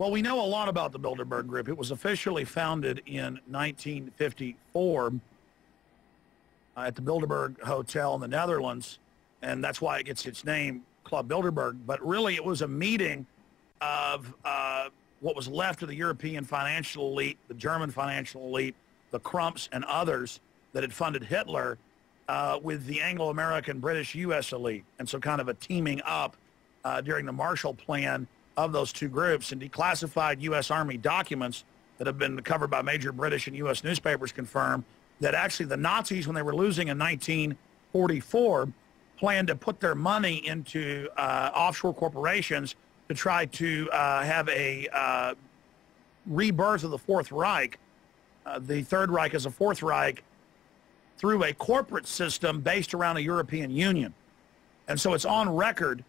Well, we know a lot about the Bilderberg Group. It was officially founded in 1954 at the Bilderberg Hotel in the Netherlands, and that's why it gets its name, Club Bilderberg. But really, it was a meeting of what was left of the European financial elite, the German financial elite, the Krumps, and others that had funded Hitler with the Anglo-American, British, U.S. elite. And so kind of a teaming up during the Marshall Plan of those two groups, and declassified U.S. Army documents that have been covered by major British and U.S. newspapers confirm that actually the Nazis, when they were losing in 1944, planned to put their money into offshore corporations to try to have a rebirth of the Fourth Reich. The Third Reich as a Fourth Reich through a corporate system based around a European Union. And so it's on record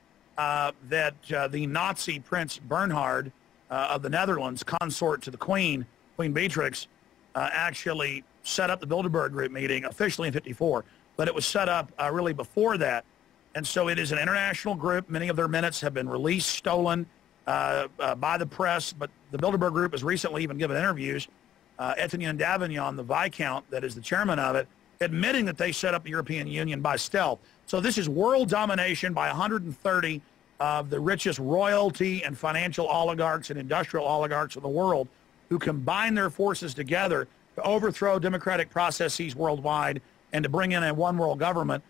that the Nazi Prince Bernhard of the Netherlands, consort to the Queen, Queen Beatrix, actually set up the Bilderberg Group meeting officially in '54, but it was set up really before that. And so it is an international group. Many of their minutes have been released, stolen by the press, but the Bilderberg Group has recently even given interviews. Etienne Davignon, the Viscount that is the chairman of it, admitting that they set up the European Union by stealth. So this is world domination by 130 of the richest royalty and financial oligarchs and industrial oligarchs in the world, who combine their forces together to overthrow democratic processes worldwide and to bring in a one world government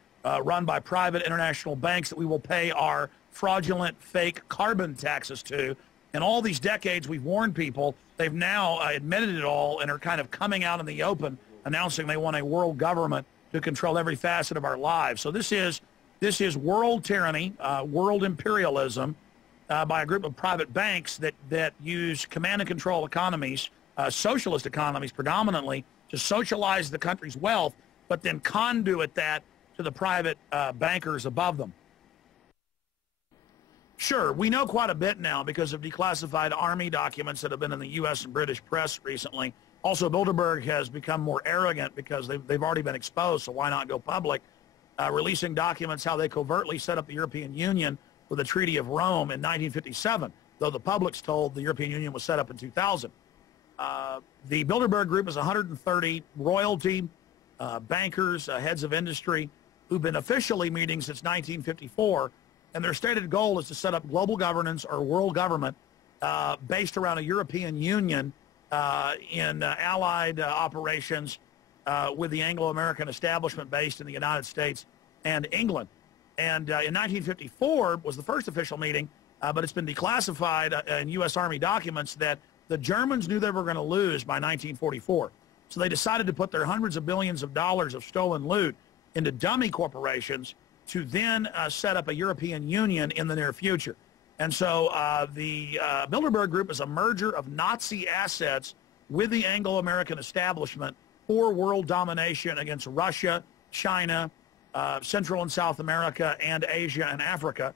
run by private international banks that we will pay our fraudulent fake carbon taxes to. In all these decades, we've warned people. They've now admitted it all and are kind of coming out in the open, announcing they want a world government to control every facet of our lives. So this is world tyranny, world imperialism by a group of private banks that use command and control economies, socialist economies predominantly, to socialize the country's wealth, but then conduit that to the private bankers above them. Sure, we know quite a bit now because of declassified Army documents that have been in the U.S. and British press recently. Also, Bilderberg has become more arrogant because they've already been exposed, so why not go public? Releasing documents how they covertly set up the European Union with the Treaty of Rome in 1957, though the public's told the European Union was set up in 2000. The Bilderberg Group is 130 royalty, bankers, heads of industry, who've been officially meeting since 1954, and their stated goal is to set up global governance or world government based around a European Union in allied operations with the Anglo-American establishment based in the United States and England. And in 1954 was the first official meeting, but it's been declassified in U.S. Army documents that the Germans knew they were going to lose by 1944. So they decided to put their hundreds of billions of dollars of stolen loot into dummy corporations to then set up a European Union in the near future. And so the Bilderberg Group is a merger of Nazi assets with the Anglo-American establishment for world domination against Russia, China, Central and South America, and Asia and Africa.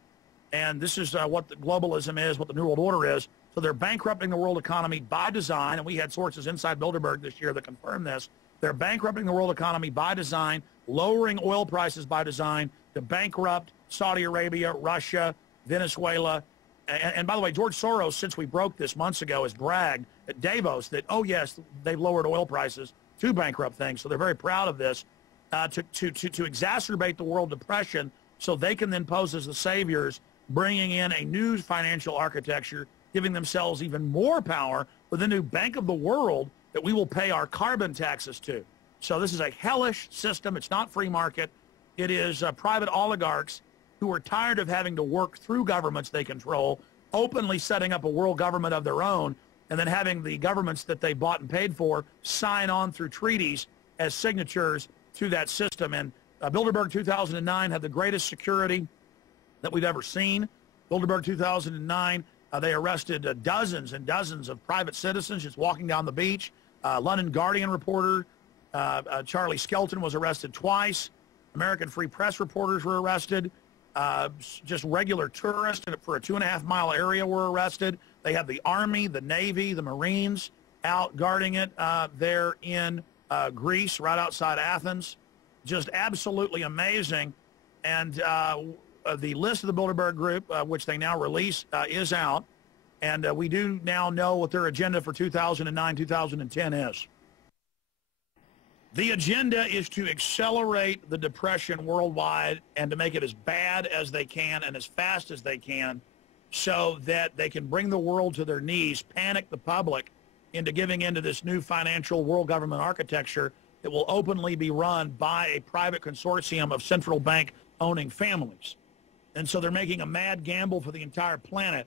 And this is what the globalism is, what the New World Order is. So they're bankrupting the world economy by design, and we had sources inside Bilderberg this year that confirmed this. They're bankrupting the world economy by design, lowering oil prices by design to bankrupt Saudi Arabia, Russia, Venezuela. And by the way, George Soros, since we broke this months ago, has bragged at Davos that, oh, yes, they've lowered oil prices to bankrupt things. So they're very proud of this to exacerbate the world depression so they can then pose as the saviors, bringing in a new financial architecture, giving themselves even more power with a new Bank of the World that we will pay our carbon taxes to. So this is a hellish system. It's not free market. It is private oligarchs who are tired of having to work through governments they control, openly setting up a world government of their own, and then having the governments that they bought and paid for sign on through treaties as signatures to that system. And Bilderberg 2009 had the greatest security that we've ever seen. Bilderberg 2009, they arrested dozens and dozens of private citizens just walking down the beach. London Guardian reporter Charlie Skelton was arrested twice. American Free Press reporters were arrested. Just regular tourists for a 2.5-mile area were arrested. They have the Army, the Navy, the Marines out guarding it there in Greece, right outside Athens. Just absolutely amazing. And the list of the Bilderberg Group, which they now release, is out. And we do now know what their agenda for 2009, 2010 is. The agenda is to accelerate the depression worldwide and to make it as bad as they can and as fast as they can so that they can bring the world to their knees, panic the public into giving into this new financial world government architecture that will openly be run by a private consortium of central bank owning families. And so they're making a mad gamble for the entire planet.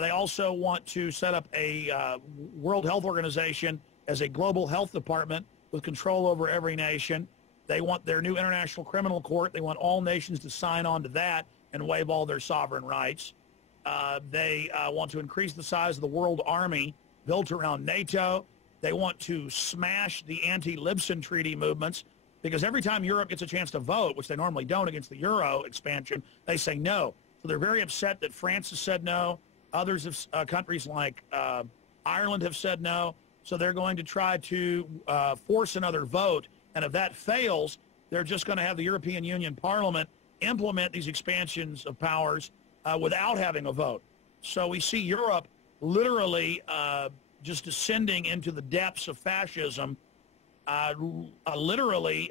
They also want to set up a World Health Organization as a global health department with control over every nation. They want their new International Criminal Court. They want all nations to sign on to that and waive all their sovereign rights. They want to increase the size of the world army built around NATO. They want to smash the anti-Libsyn treaty movements because every time Europe gets a chance to vote, which they normally don't against the Euro expansion, they say no. So they're very upset that France has said no. Others have, countries like Ireland have said no. So they're going to try to force another vote. And if that fails, they're just going to have the European Union Parliament implement these expansions of powers without having a vote. So we see Europe literally just descending into the depths of fascism, literally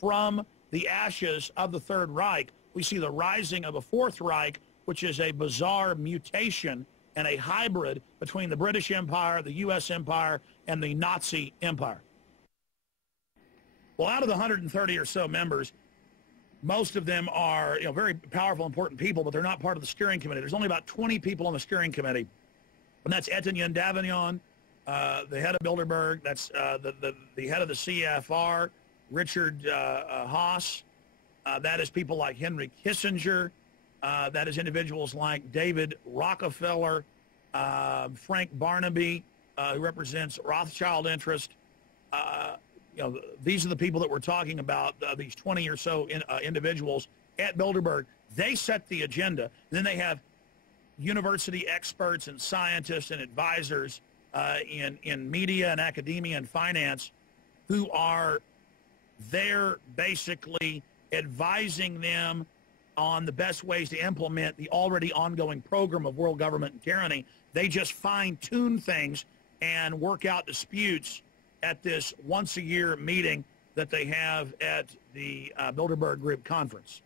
from the ashes of the Third Reich. We see the rising of a Fourth Reich, which is a bizarre mutation and a hybrid between the British Empire, the U.S. Empire, and the Nazi Empire. Well, out of the 130 or so members, most of them are very powerful, important people, but they're not part of the steering committee. There's only about 20 people on the steering committee, and that's Etienne Davignon, the head of Bilderberg, that's the head of the CFR, Richard Haas. That is people like Henry Kissinger. That is individuals like David Rockefeller, Frank Barnaby, who represents Rothschild interest. These are the people that we're talking about, these 20 or so individuals at Bilderberg. They set the agenda. And then they have university experts and scientists and advisors in media and academia and finance who are there basically advising them on the best ways to implement the already ongoing program of world government and tyranny. They just fine-tune things and work out disputes at this once-a-year meeting that they have at the Bilderberg Group conference.